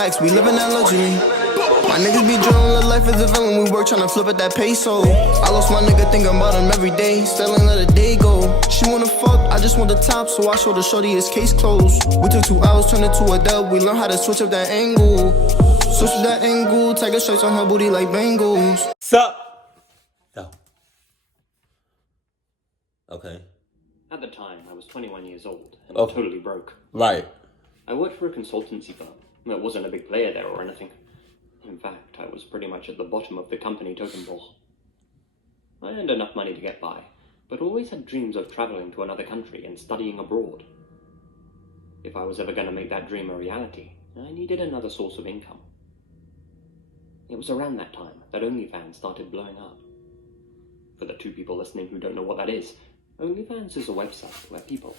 We living that luxury. My niggas be drilling the life as a villain. We work tryna flip at that peso. I lost my nigga thinking about him every day. Still ain't let a day go. She wanna fuck, I just want the top, so I showed the shorty his case closed. We took 2 hours, turned it to a dub. We learned how to switch up that angle. Switch up that angle, tiger stripes on her booty like bangles. Sup? Yo. Okay. At the time, I was 21 years old and Okay. totally broke. Right. I worked for a consultancy firm. There wasn't a big player there or anything. In fact, I was pretty much at the bottom of the company totem pole. I earned enough money to get by, but always had dreams of traveling to another country and studying abroad. If I was ever going to make that dream a reality, I needed another source of income. It was around that time that OnlyFans started blowing up. For the 2 people listening who don't know what that is, OnlyFans is a website where people...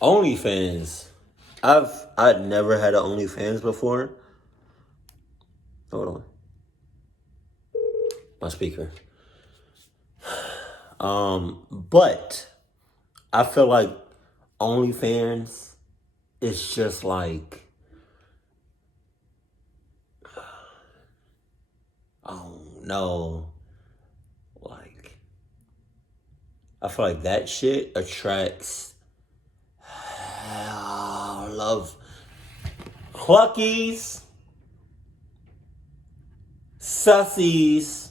OnlyFans. I'd never had an OnlyFans before. Hold on. My speaker. But I feel like OnlyFans is just like, I don't know. Like, I feel like that shit attracts love cluckies, sussies,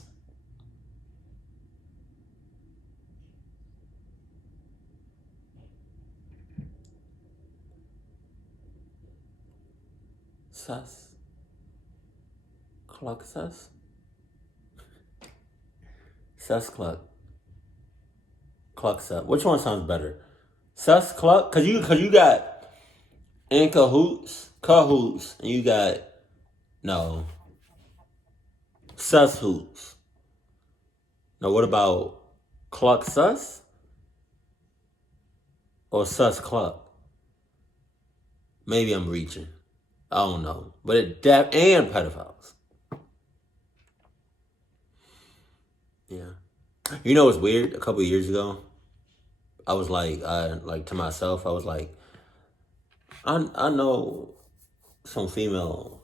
cluck sus, cluck sus. Which one sounds better? Sus cluck? Cause you got in cahoots, and you got sus hoots. Now what about cluck sus or sus cluck? Maybe I'm reaching. I don't know, but and pedophiles. Yeah, you know what's weird? A couple of years ago, I was like to myself, I was like, I know some females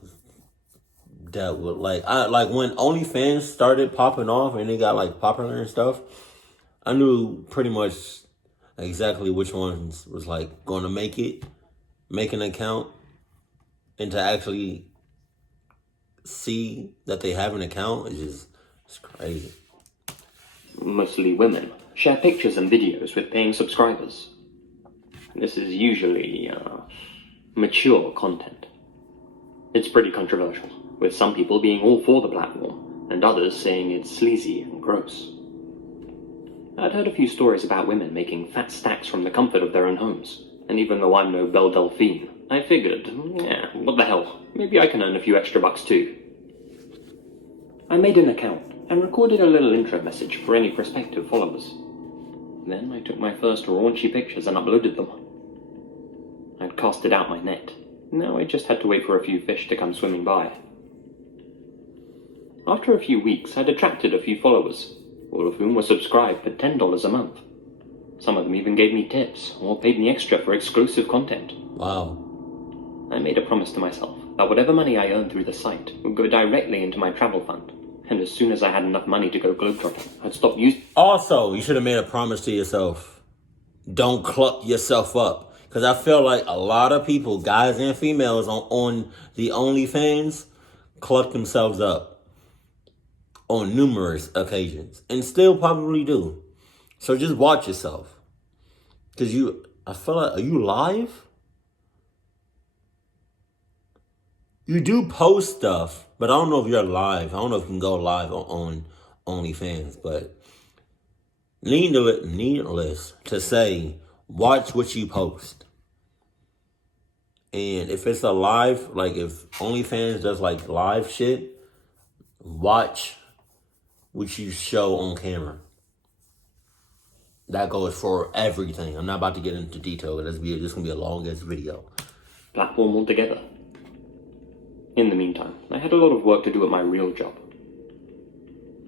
that would like when OnlyFans started popping off and they got like popular and stuff. I knew pretty much exactly which ones was like going to make an account, and to actually see that they have an account is it's crazy. Mostly women share pictures and videos with paying subscribers. This is usually mature content. It's pretty controversial, with some people being all for the platform and others saying it's sleazy and gross. I'd heard a few stories about women making fat stacks from the comfort of their own homes, and even though I'm no Belle Delphine, I figured, yeah, what the hell, maybe I can earn a few extra bucks too. I made an account and recorded a little intro message for any prospective followers. Then I took my first raunchy pictures and uploaded them. I'd casted out my net. Now I just had to wait for a few fish to come swimming by. After a few weeks, I'd attracted a few followers, all of whom were subscribed for $10 a month. Some of them even gave me tips or paid me extra for exclusive content. Wow. I made a promise to myself that whatever money I earned through the site would go directly into my travel fund. And as soon as I had enough money to go globetrotting, I'd stop using... Also, you should have made a promise to yourself. Don't cluck yourself up. Because I feel like a lot of people, guys and females on the OnlyFans, cluck themselves up on numerous occasions. And still probably do. So just watch yourself. Because I feel like, are you live? You do post stuff, but I don't know if you're live. I don't know if you can go live on OnlyFans, but needless to say, watch what you post. And if it's a live, like if OnlyFans does like live shit, watch what you show on camera. That goes for everything. I'm not about to get into detail. This is going to be a long-ass video. Platform altogether. In the meantime, I had a lot of work to do at my real job.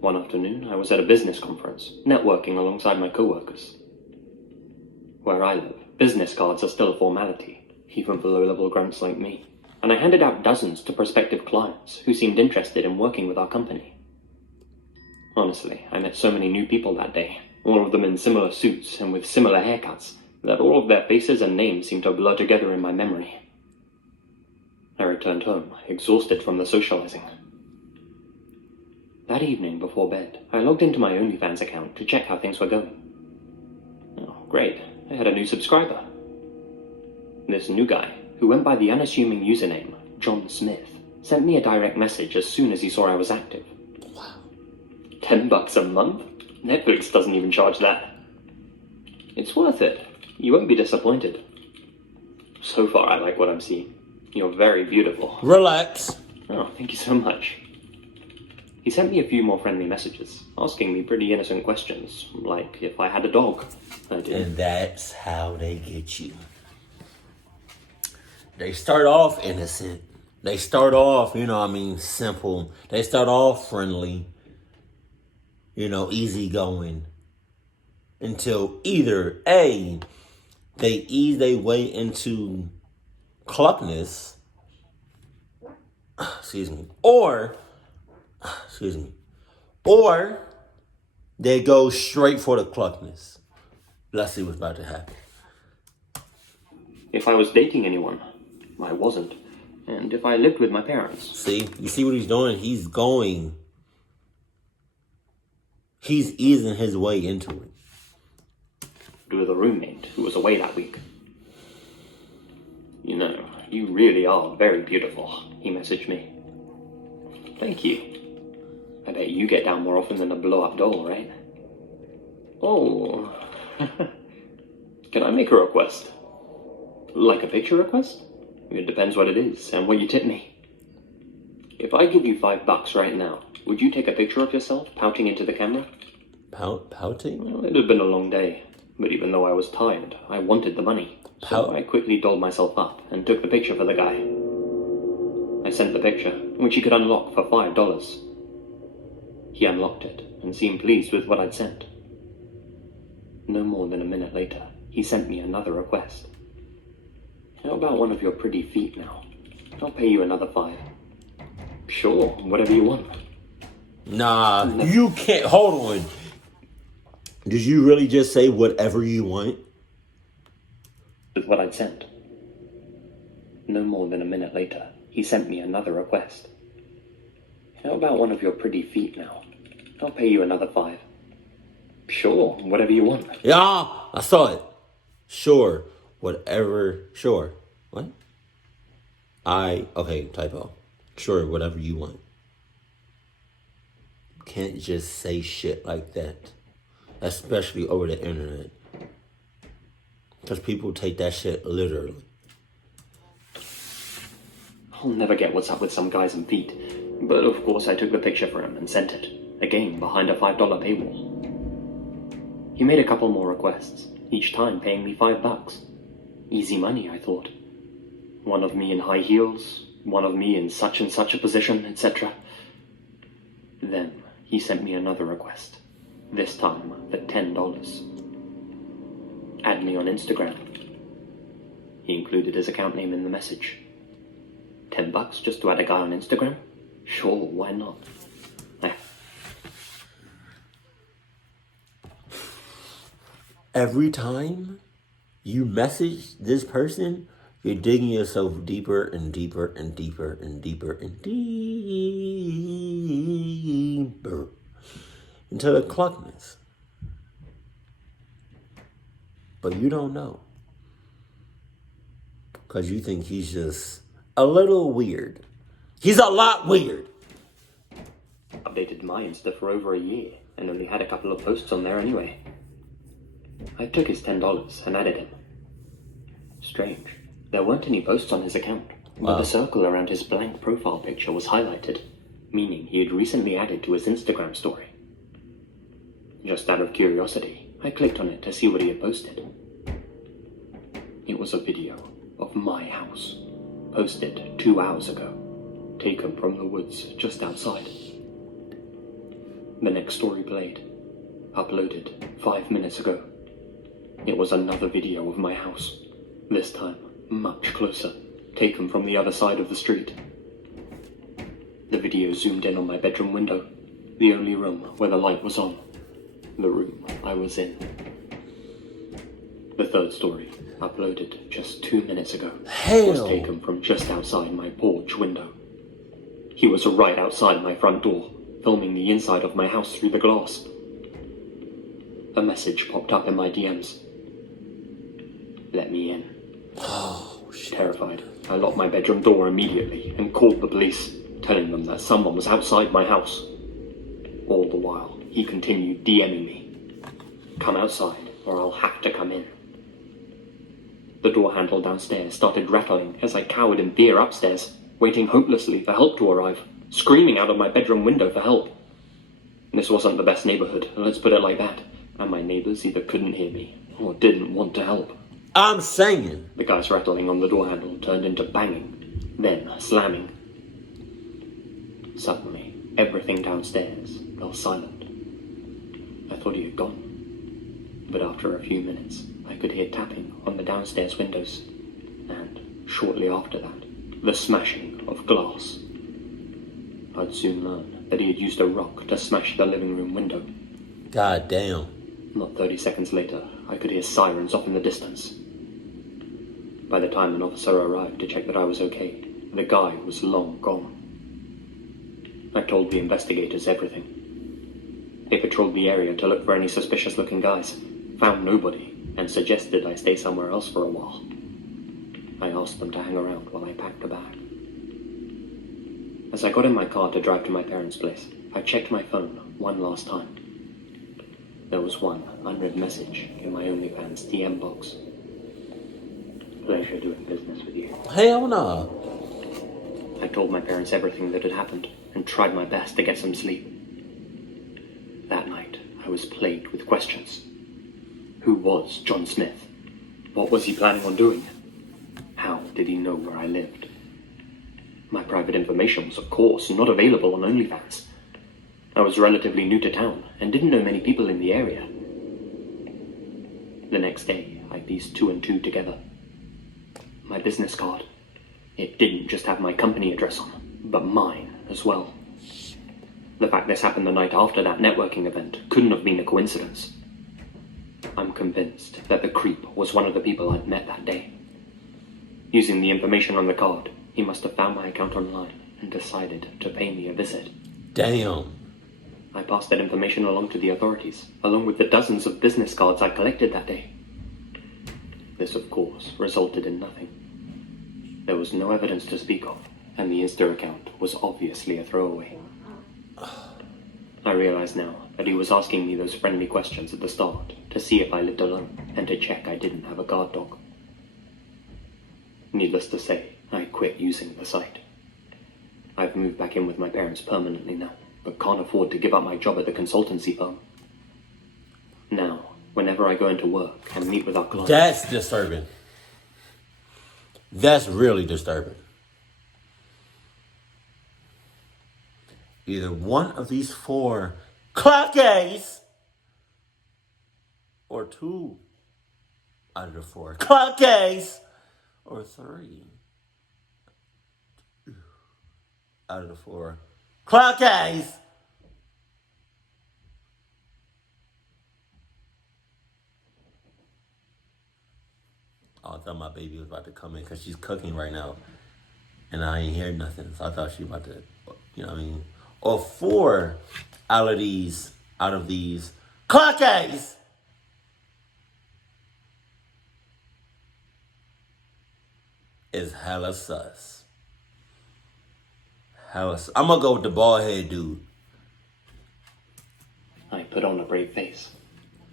One afternoon, I was at a business conference, networking alongside my co-workers. Where I live, business cards are still a formality, even for low-level grunts like me. and I handed out dozens to prospective clients who seemed interested in working with our company. Honestly, I met so many new people that day, all of them in similar suits and with similar haircuts, that all of their faces and names seemed to blur together in my memory. I returned home, exhausted from the socializing. That evening, before bed, I logged into my OnlyFans account to check how things were going. Oh, great. I had a new subscriber. This new guy, who went by the unassuming username John Smith, sent me a direct message as soon as he saw I was active. Wow. $10 a month? Netflix doesn't even charge that. It's worth it. You won't be disappointed. So far, I like what I'm seeing. You're very beautiful. Relax. Oh, thank you so much. He sent me a few more friendly messages, asking me pretty innocent questions, like if I had a dog. I did. And that's how they get you. They start off innocent. They start off, simple. They start off friendly, easygoing. Until either A, they ease their way into cluckness, or they go straight for the cluckness. Let's see what's about to happen. If I was dating anyone, I wasn't. And if I lived with my parents. See? You see what he's doing? He's easing his way into it. With a roommate who was away that week. You really are very beautiful, he messaged me. Thank you. I bet you get down more often than a blow-up doll, right? Oh. Can I make a request? Like a picture request? It depends what it is and what you tip me. If I give you $5 right now, would you take a picture of yourself pouting into the camera? Pouting? Well, it had been a long day, but even though I was tired, I wanted the money. So I quickly dolled myself up and took the picture for the guy. I sent the picture, which he could unlock for $5. He unlocked it and seemed pleased with what I'd sent. No more than a minute later, he sent me another request. How about one of your pretty feet now? I'll pay you another $5. Sure, whatever you want. Nah, you can't. Hold on. Did you really just say whatever you want? With what I'd sent. No more than a minute later, he sent me another request. How about one of your pretty feet now? I'll pay you another $5. Sure, whatever you want. Yeah, I saw it. Sure, whatever. Sure. What? Okay, typo. Sure, whatever you want. You can't just say shit like that. Especially over the internet. Because people take that shit literally. I'll never get what's up with some guys and feet. But of course I took the picture for him and sent it. Again, behind a $5 paywall. He made a couple more requests, each time paying me $5. Easy money, I thought. One of me in high heels, one of me in such and such a position, etc. Then he sent me another request. This time for $10. Add me on Instagram. He included his account name in the message. $10 just to add a guy on Instagram? Sure, why not? Every time you message this person, you're digging yourself deeper and deeper and deeper and deeper and deeper into the cluckness. But you don't know. Because you think he's just a little weird. He's a lot weird. Updated my Insta for over a year and only had a couple of posts on there anyway. I took his $10 and added him. Strange. There weren't any posts on his account, but the circle around his blank profile picture was highlighted, meaning he had recently added to his Instagram story. Just out of curiosity, I clicked on it to see what he had posted. It was a video of my house, posted 2 hours ago, taken from the woods just outside. The next story played, uploaded 5 minutes ago. It was another video of my house, this time much closer. taken from the other side of the street. The video zoomed in on my bedroom window, the only room where the light was on, the room I was in. The third story, uploaded just 2 minutes ago, was taken from just outside my porch window. He was right outside my front door, filming the inside of my house through the glass. A message popped up in my DMs. Let me in. Oh, shit. Terrified, I locked my bedroom door immediately and called the police, telling them that someone was outside my house. All the while, he continued DMing me. Come outside, or I'll have to come in. The door handle downstairs started rattling as I cowered in fear upstairs, waiting hopelessly for help to arrive, screaming out of my bedroom window for help. This wasn't the best neighborhood, let's put it like that, and my neighbors either couldn't hear me or didn't want to help. I'm singing. The guy's rattling on the door handle turned into banging, then slamming. Suddenly, everything downstairs fell silent. I thought he had gone, but after a few minutes, I could hear tapping on the downstairs windows, and shortly after that, the smashing of glass. I'd soon learn that he had used a rock to smash the living room window. God damn. Not 30 seconds later, I could hear sirens off in the distance. By the time an officer arrived to check that I was okay, the guy was long gone. I told the investigators everything. They patrolled the area to look for any suspicious-looking guys, found nobody, and suggested I stay somewhere else for a while. I asked them to hang around while I packed a bag. As I got in my car to drive to my parents' place, I checked my phone one last time. There was one unread message in my OnlyFans DM box. Pleasure doing business with you. Hell no. I told my parents everything that had happened and tried my best to get some sleep. That night, I was plagued with questions. Who was John Smith? What was he planning on doing? How did he know where I lived? My private information was, of course, not available on OnlyFans. I was relatively new to town and didn't know many people in the area. The next day, I pieced two and two together. My business card. It didn't just have my company address on, but mine as well. The fact this happened the night after that networking event couldn't have been a coincidence. I'm convinced that the creep was one of the people I'd met that day. Using the information on the card, he must have found my account online and decided to pay me a visit. Damn. I passed that information along to the authorities, along with the dozens of business cards I collected that day. This, of course, resulted in nothing. There was no evidence to speak of, and the Insta account was obviously a throwaway. I realize now that he was asking me those friendly questions at the start to see if I lived alone and to check I didn't have a guard dog. Needless to say, I quit using the site. I've moved back in with my parents permanently now, but can't afford to give up my job at the consultancy firm. Now, whenever I go into work and meet with our clients... That's disturbing. That's really disturbing. Either one of these four clockies or two out of the four clockies or three out of the four clockies. Oh, I thought my baby was about to come in because she's cooking right now. And I ain't hear nothing. So I thought she was about to, you know what I mean? Or four out of these clockies is hella sus. I'm gonna go with the bald head dude. I put on a brave face,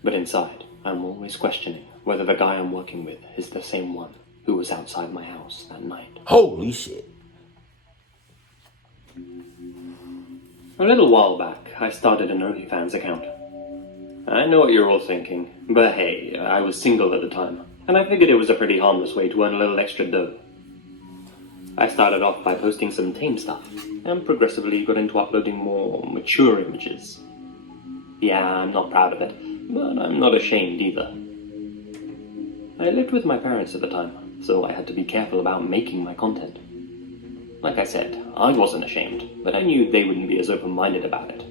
but inside, I'm always questioning whether the guy I'm working with is the same one who was outside my house that night. Holy shit. A little while back, I started an OnlyFans account. I know what you're all thinking, but hey, I was single at the time, and I figured it was a pretty harmless way to earn a little extra dough. I started off by posting some tame stuff, and progressively got into uploading more mature images. Yeah, I'm not proud of it, but I'm not ashamed either. I lived with my parents at the time, so I had to be careful about making my content. Like I said, I wasn't ashamed, but I knew they wouldn't be as open-minded about it.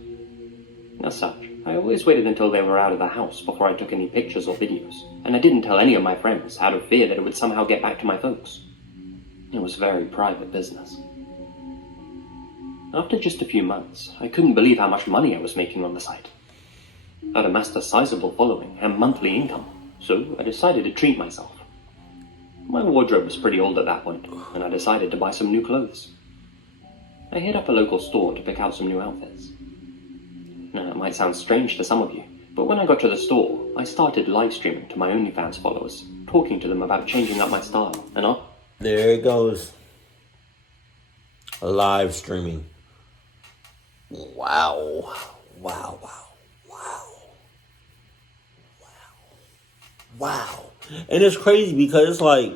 As such, I always waited until they were out of the house before I took any pictures or videos, and I didn't tell any of my friends out of fear that it would somehow get back to my folks. It was very private business. After just a few months, I couldn't believe how much money I was making on the site. I'd amassed a sizable following and monthly income, so I decided to treat myself. My wardrobe was pretty old at that point, and I decided to buy some new clothes. I hit up a local store to pick out some new outfits. Now, it might sound strange to some of you, but when I got to the store, I started live streaming to my OnlyFans followers, talking to them about changing up my style, and there it goes. Live streaming. Wow. Wow, wow, wow. Wow. Wow. And it's crazy because it's like,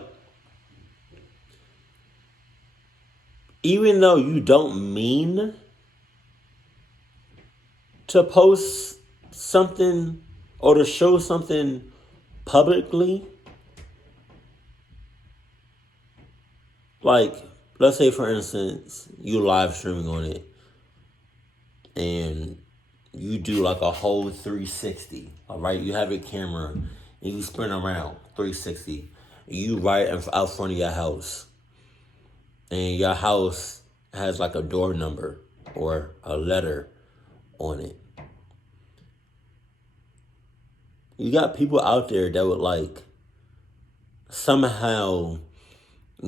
even though you don't mean to post something or to show something publicly, like, let's say for instance, you live streaming on it and you do like a whole 360, all right? You have your camera and you spin around 360. You right out front of your house, and your house has like a door number or a letter on it. You got people out there that would like somehow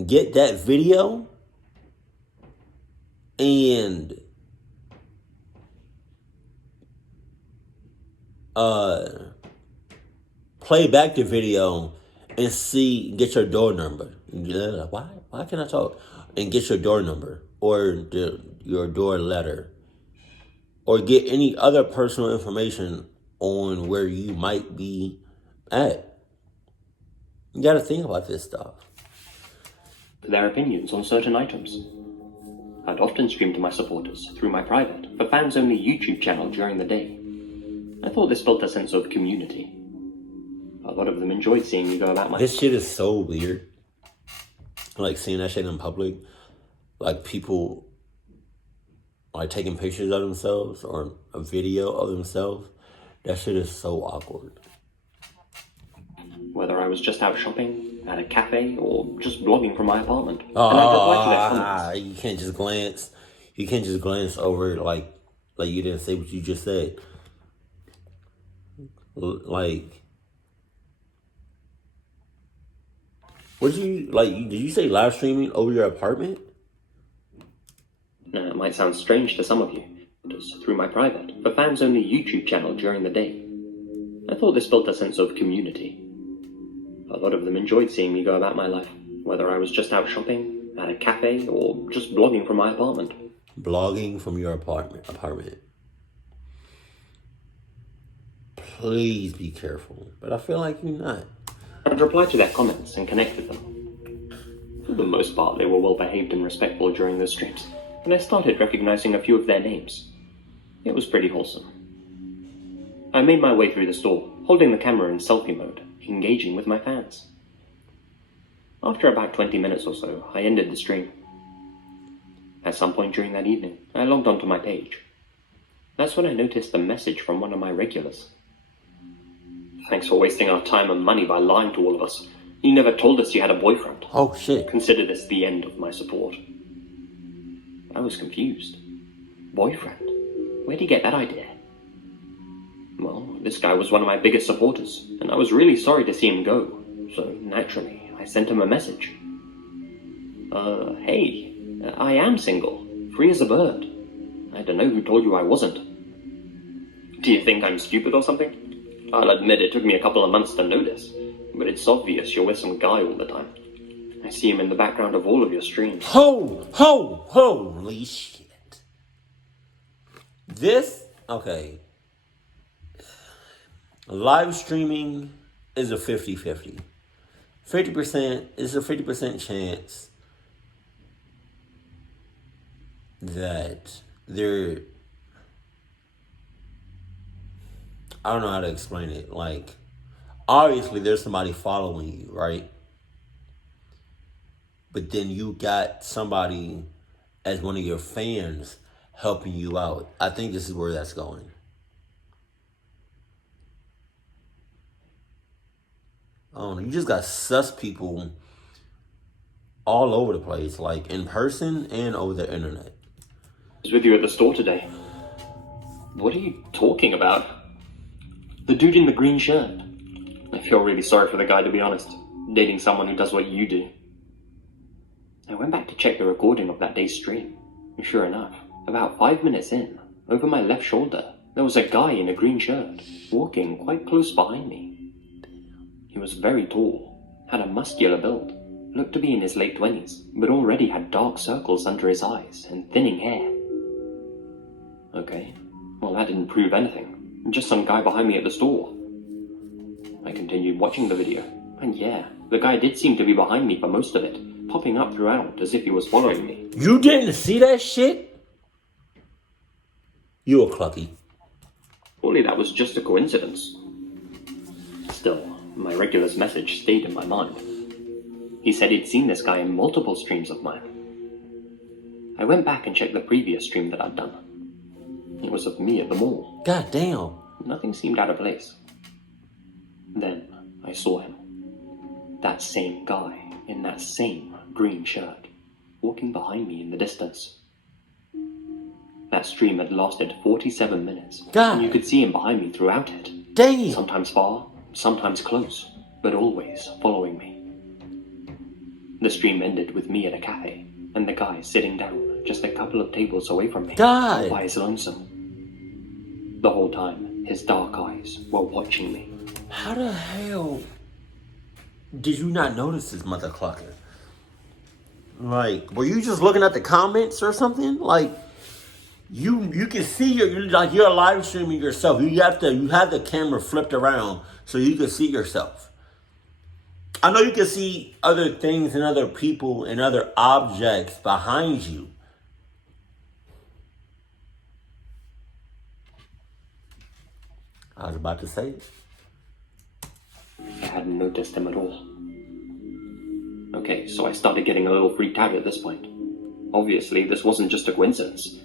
get that video and play back the video and get your door number. Why can't I talk? And get your door number or your door letter, or get any other personal information on where you might be at. You got to think about this stuff. their opinions on certain items. I'd often stream to my supporters through my private, for fans-only YouTube channel during the day. I thought this built a sense of community. A lot of them enjoyed seeing me go about my... This shit is so weird. Like, seeing that shit in public. Like, people, like, taking pictures of themselves or a video of themselves. That shit is so awkward. Whether I was just out shopping, at a cafe, or just blogging from my apartment. And I replied to their comments. You can't just glance. You can't just glance over like you didn't say what you just said. Like, did you say live streaming over your apartment? Now, it might sound strange to some of you, but it's through my private, for fans-only YouTube channel during the day. I thought this built a sense of community. A lot of them enjoyed seeing me go about my life, whether I was just out shopping, at a cafe, or just blogging from my apartment. Blogging from your apartment. Please be careful. But I feel like you're not. I'd reply to their comments and connect with them. For the most part, they were well behaved and respectful during those streams, and I started recognizing a few of their names. It was pretty wholesome. I made my way through the store, holding the camera in selfie mode, engaging with my fans. After about 20 minutes or so, I ended the stream. At some point during that evening, I logged onto my page. That's when I noticed a message from one of my regulars. Thanks for wasting our time and money by lying to all of us. You never told us you had a boyfriend. Oh, shit. Consider this the end of my support. I was confused. Boyfriend? Where'd he get that idea? Well, this guy was one of my biggest supporters, and I was really sorry to see him go, so naturally, I sent him a message. Hey, I am single, free as a bird. I don't know who told you I wasn't. Do you think I'm stupid or something? I'll admit it took me a couple of months to notice, but it's obvious you're with some guy all the time. I see him in the background of all of your streams. Holy shit. Okay. Live streaming is a 50-50. 50% is a 50% chance that I don't know how to explain it. Like, obviously there's somebody following you, right? but then you got somebody as one of your fans helping you out. I think this is where that's going. You just got sus people all over the place, like in person and over the internet. I was with you at the store today. What are you talking about? The dude in the green shirt. I feel really sorry for the guy, to be honest. Dating someone who does what you do. I went back to check the recording of that day's stream. Sure enough, about 5 minutes in, over my left shoulder, there was a guy in a green shirt, walking quite close behind me. He was very tall, had a muscular build, looked to be in his late 20s, but already had dark circles under his eyes and thinning hair. Okay, well that didn't prove anything. Just some guy behind me at the store. I continued watching the video, and yeah, the guy did seem to be behind me for most of it, popping up throughout as if he was following me. You didn't see that shit? You a clucky. Surely that was just a coincidence. Still, my regular's message stayed in my mind. He said he'd seen this guy in multiple streams of mine. I went back and checked the previous stream that I'd done. It was of me at the mall. God damn. Nothing seemed out of place. Then I saw him. That same guy in that same green shirt, walking behind me in the distance. That stream had lasted 47 minutes. God. And you could see him behind me throughout it. Damn. Sometimes far, sometimes close, but always following me. The stream ended with me at a cafe, and the guy sitting down just a couple of tables away from me. God. By his lonesome. The whole time, his dark eyes were watching me. How the hell did you not notice this mother clucker? Like, were you just looking at the comments or something? Like, you can see you're live streaming yourself. You have the camera flipped around so you can see yourself. I know you can see other things and other people and other objects behind you. I was about to say it. I hadn't noticed him at all. Okay, so I started getting a little freaked out at this point. Obviously, this wasn't just a coincidence.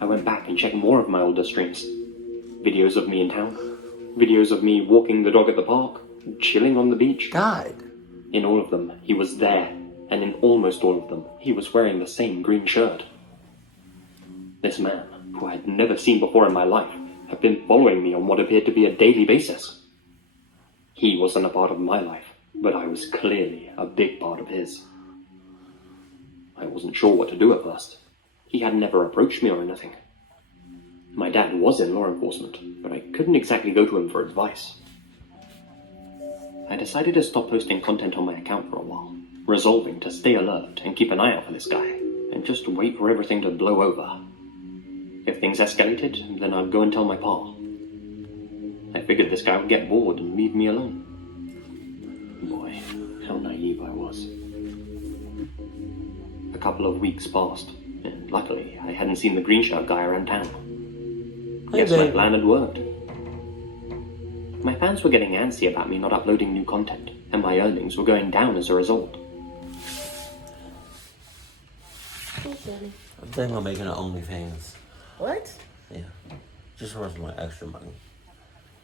I went back and checked more of my older streams. Videos of me in town. Videos of me walking the dog at the park. Chilling on the beach. God. In all of them, he was there. And in almost all of them, he was wearing the same green shirt. This man, who I had never seen before in my life, had been following me on what appeared to be a daily basis. He wasn't a part of my life, but I was clearly a big part of his. I wasn't sure what to do at first. He had never approached me or anything. My dad was in law enforcement, but I couldn't exactly go to him for advice. I decided to stop posting content on my account for a while, resolving to stay alert and keep an eye out for this guy, and just wait for everything to blow over. If things escalated, then I'd go and tell my pa. I figured this guy would get bored and leave me alone. Boy, how naive I was. A couple of weeks passed, and luckily I hadn't seen the green shirt guy around town. Guess my plan had worked. My fans were getting antsy about me not uploading new content, and my earnings were going down as a result. I'm thinking of making an OnlyFans. What? Yeah. Just for some extra money.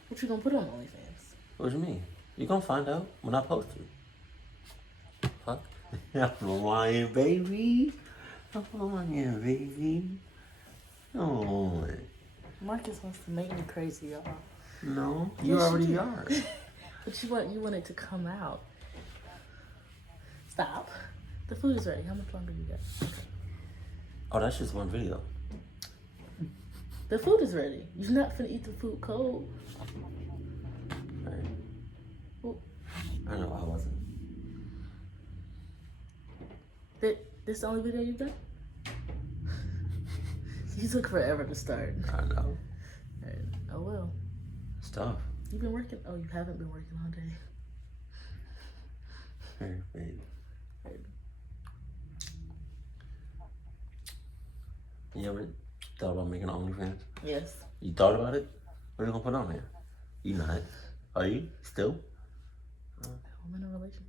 What you gonna put on OnlyFans? What do you mean? You gonna find out when I post it. Fuck. I'm lying, baby. I'm lying, baby. Oh. Marcus wants to make me crazy, y'all. No, you already are. But you want it to come out. Stop. The food is ready. How much longer you got? Oh, that's just one video. The food is ready. You're not finna eat the food cold. Right. Well, I know I wasn't. This the only video you've done? You took forever to start. I know. Right. Oh well. It's tough. You've been working? Oh, you haven't been working all day. Hey, baby. Right. You ever thought about making OnlyFans? Yes. You thought about it? What are you gonna put on there? You not? Are you still? I'm in a relationship.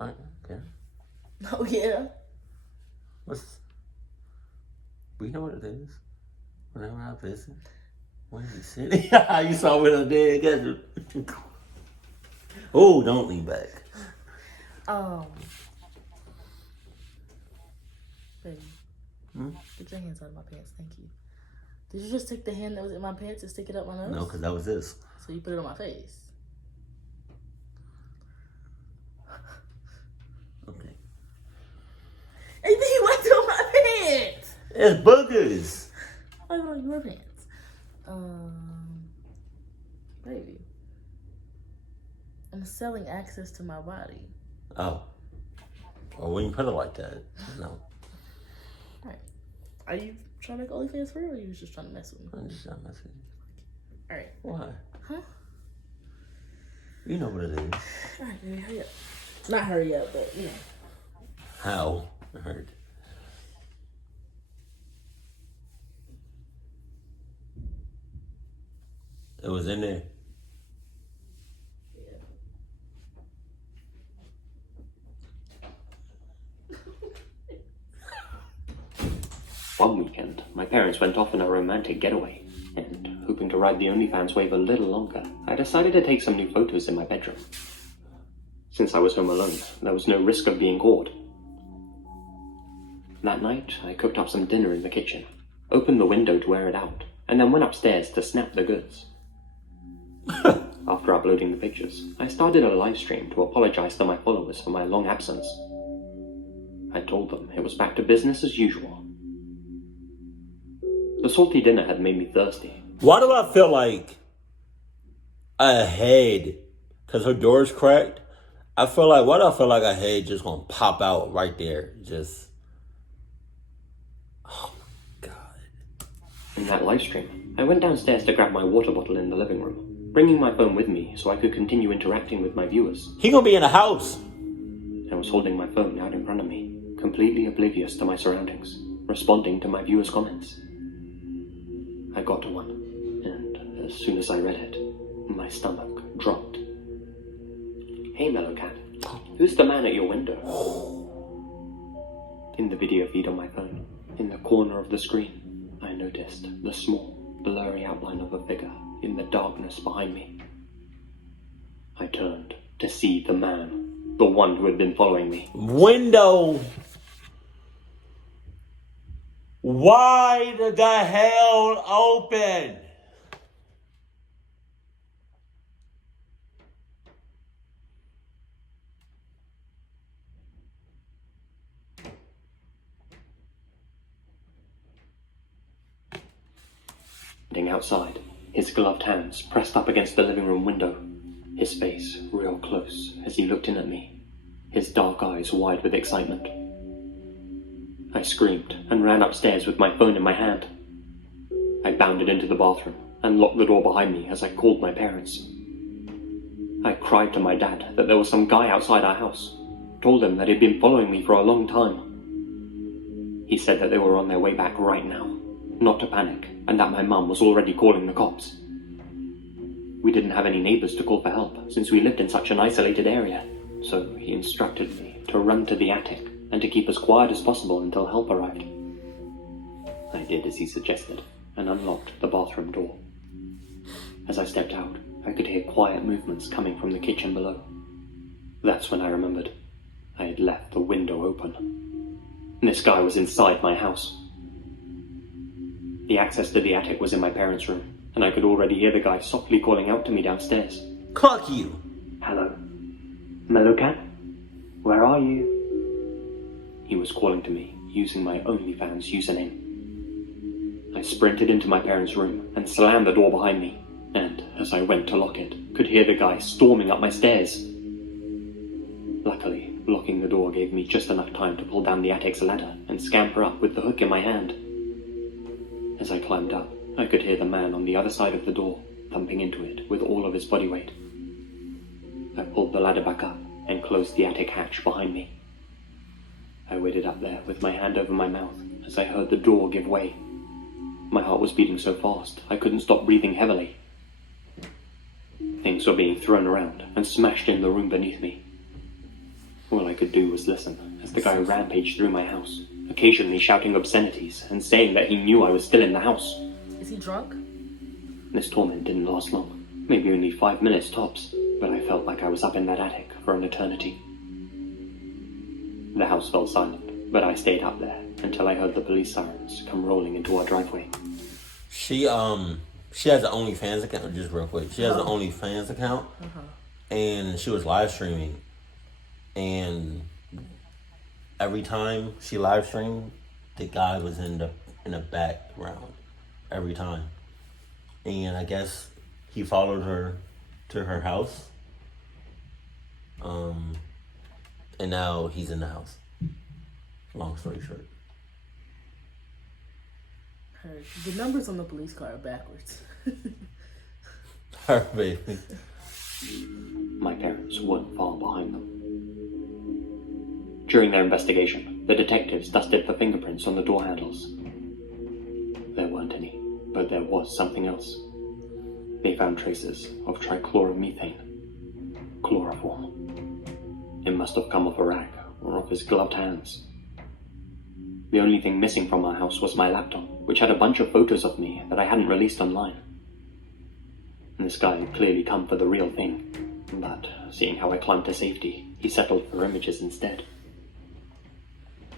Okay. Oh, yeah. We know what it is. Whenever I visit, where is he sitting? You saw what I did. Oh, don't lean back. Baby. Get your hands out of my pants, thank you. Did you just take the hand that was in my pants and stick it up my nose? No, because that was this. So you put it on my face. Okay. And then you went on my pants! It's boogers. I put on your pants. Baby. I'm selling access to my body. Oh. Well, when you put it like that, no. Alright. Are you trying to make OnlyFans for real, or you was just trying to mess with me? I'm just trying to mess with you. Alright. Why? Huh? You know what it is. Alright, baby, hurry up. Not hurry up, but, you know. How? It hurt. It was in there. One weekend, my parents went off on a romantic getaway, and hoping to ride the OnlyFans wave a little longer, I decided to take some new photos in my bedroom. Since I was home alone, there was no risk of being caught. That night, I cooked up some dinner in the kitchen, opened the window to air it out, and then went upstairs to snap the goods. After uploading the pictures, I started a live stream to apologize to my followers for my long absence. I told them it was back to business as usual. The salty dinner had made me thirsty. Why do I feel like a head, because her door's cracked, why do I feel like a head just gonna pop out right there? Just, oh my God. In that live stream, I went downstairs to grab my water bottle in the living room, bringing my phone with me so I could continue interacting with my viewers. He gonna be in the house. I was holding my phone out in front of me, completely oblivious to my surroundings, responding to my viewers' comments. I got to one, and as soon as I read it, my stomach dropped. Hey, Mellowcat, who's the man at your window? In the video feed on my phone, in the corner of the screen, I noticed the small, blurry outline of a figure in the darkness behind me. I turned to see the man, the one who had been following me. Window wide the hell open. Outside, his gloved hands pressed up against the living room window, his face real close as he looked in at me, his dark eyes wide with excitement. I screamed and ran upstairs with my phone in my hand. I bounded into the bathroom and locked the door behind me as I called my parents. I cried to my dad that there was some guy outside our house, told him that he'd been following me for a long time. He said that they were on their way back right now, not to panic, and that my mum was already calling the cops. We didn't have any neighbours to call for help since we lived in such an isolated area, so he instructed me to run to the attic and to keep as quiet as possible until help arrived. I did as he suggested and unlocked the bathroom door. As I stepped out, I could hear quiet movements coming from the kitchen below. That's when I remembered I had left the window open. This guy was inside my house. The access to the attic was in my parents' room, and I could already hear the guy softly calling out to me downstairs. Fuck you. Hello? Mellowcat? Where are you? He was calling to me, using my OnlyFans username. I sprinted into my parents' room and slammed the door behind me, and as I went to lock it, could hear the guy storming up my stairs. Luckily, locking the door gave me just enough time to pull down the attic's ladder and scamper up with the hook in my hand. As I climbed up, I could hear the man on the other side of the door, thumping into it with all of his body weight. I pulled the ladder back up and closed the attic hatch behind me. I waited up there with my hand over my mouth as I heard the door give way. My heart was beating so fast, I couldn't stop breathing heavily. Things were being thrown around and smashed in the room beneath me. All I could do was listen as the guy rampaged through my house, occasionally shouting obscenities and saying that he knew I was still in the house. Is he drunk? This torment didn't last long, maybe only 5 minutes tops, but I felt like I was up in that attic for an eternity. The house fell silent, but I stayed up there until I heard the police sirens come rolling into our driveway. She has an OnlyFans account, just real quick. She has an OnlyFans account, and she was live streaming. And every time she live streamed, the guy was in the background every time. And I guess he followed her to her house. And now he's in the house. Long story short. The numbers on the police car are backwards. Her baby. My parents weren't far behind them. During their investigation, the detectives dusted for fingerprints on the door handles. There weren't any, but there was something else. They found traces of trichloromethane, chloroform. It must have come off a rack or off his gloved hands. The only thing missing from our house was my laptop, which had a bunch of photos of me that I hadn't released online. And this guy had clearly come for the real thing, but seeing how I climbed to safety, he settled for images instead.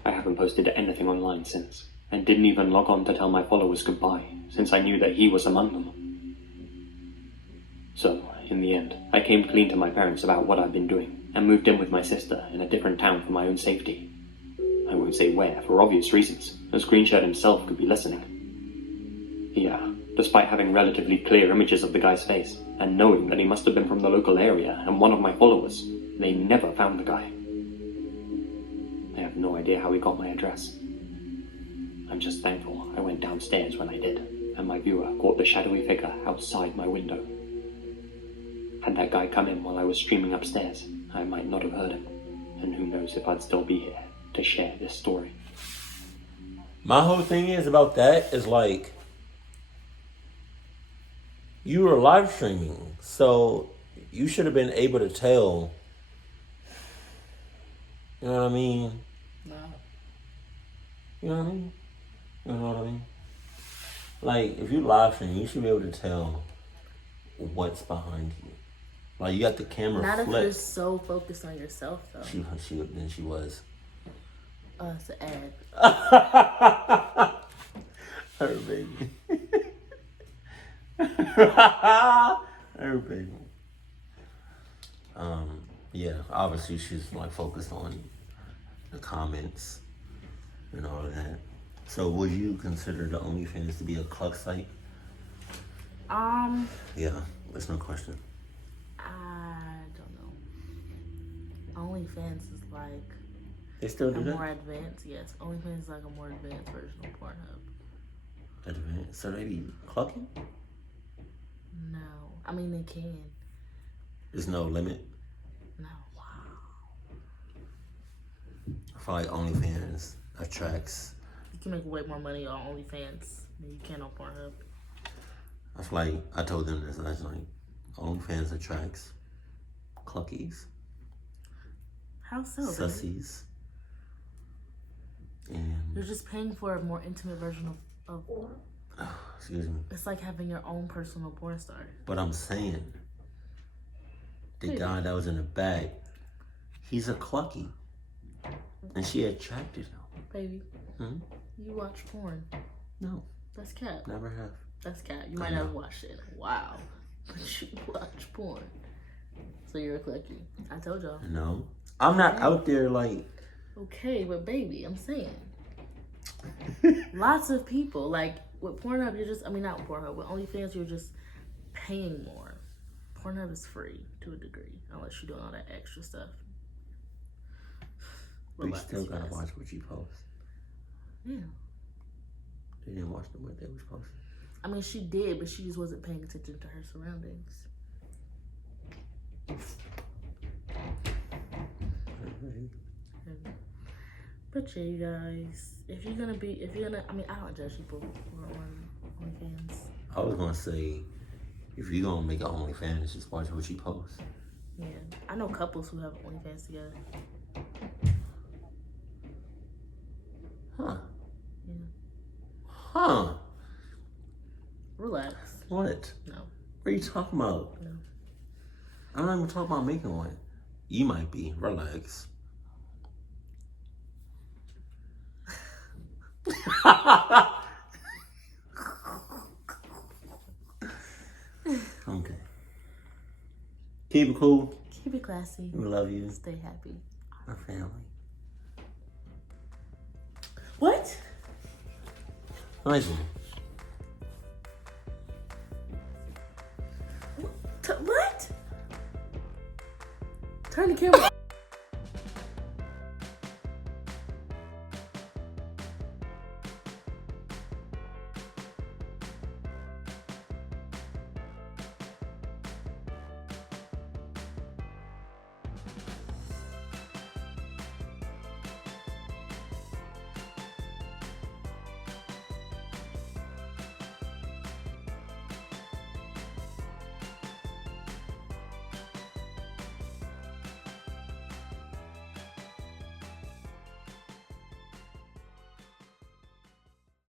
I haven't posted anything online since, and didn't even log on to tell my followers goodbye, since I knew that he was among them. So, in the end, I came clean to my parents about what I'd been doing, and moved in with my sister in a different town for my own safety. I won't say where, for obvious reasons, as Greenshirt himself could be listening. Yeah, despite having relatively clear images of the guy's face, and knowing that he must have been from the local area and one of my followers, they never found the guy. I have no idea how he got my address. I'm just thankful I went downstairs when I did, and my viewer caught the shadowy figure outside my window. Had that guy come in while I was streaming upstairs, I might not have heard him, and who knows if I'd still be here to share this story. My whole thing is about that is like, you were live streaming, so you should have been able to tell. You know what I mean? No. You know what I mean? You know what I mean? Like, if you live stream, you should be able to tell what's behind you. Like, you got the camera Not flipped. if you're so focused on yourself, though. She was. It's an ad. Her baby. Her baby. Yeah, obviously she's like focused on the comments and all of that. So would you consider the OnlyFans to be a cluck site? Yeah, there's no question. I don't know. OnlyFans is like They still do a that? more advanced, yes. OnlyFans is like a more advanced version of Pornhub. Advanced? So they be clucking? No. I mean, they can. There's no limit? No. I feel like OnlyFans attracts. You can make way more money on OnlyFans than you can on Pornhub. I feel like I told them this last night. OnlyFans attracts cluckies, How so? baby? sussies, and You're just paying for a more intimate version of excuse me. it's like having your own personal porn star. But I'm saying, the Baby. guy that was in the back, he's a clucky, and she attracted him. Baby, Hmm? you watch porn. No, That's cat. never have. That's cat. You might not have watched it in a while, but you watch porn. So you're a clicky. I told y'all. No, I'm not out there like. Okay, but baby, I'm saying. Lots of people, like with Pornhub, you're just, I mean, not with Pornhub, with OnlyFans, you're just paying more. Pornhub is free to a degree, unless you're doing all that extra stuff. We Relax, still you gotta guys. watch what you post. Yeah. They didn't watch the what they was posting. I mean, she did, but she just wasn't paying attention to her surroundings. But yeah, you guys, if you're gonna, I mean, I don't judge people who are on OnlyFans. I was gonna say, if you're gonna make an OnlyFans, just watch what you post. Yeah, I know couples who have OnlyFans together. Huh. Yeah. Huh. Relax. What? No. What are you talking about? No. I'm not even talking about making one. You might be. Relax. Okay. Keep it cool. Keep it classy. We love you. Stay happy. Our family. What? Listen.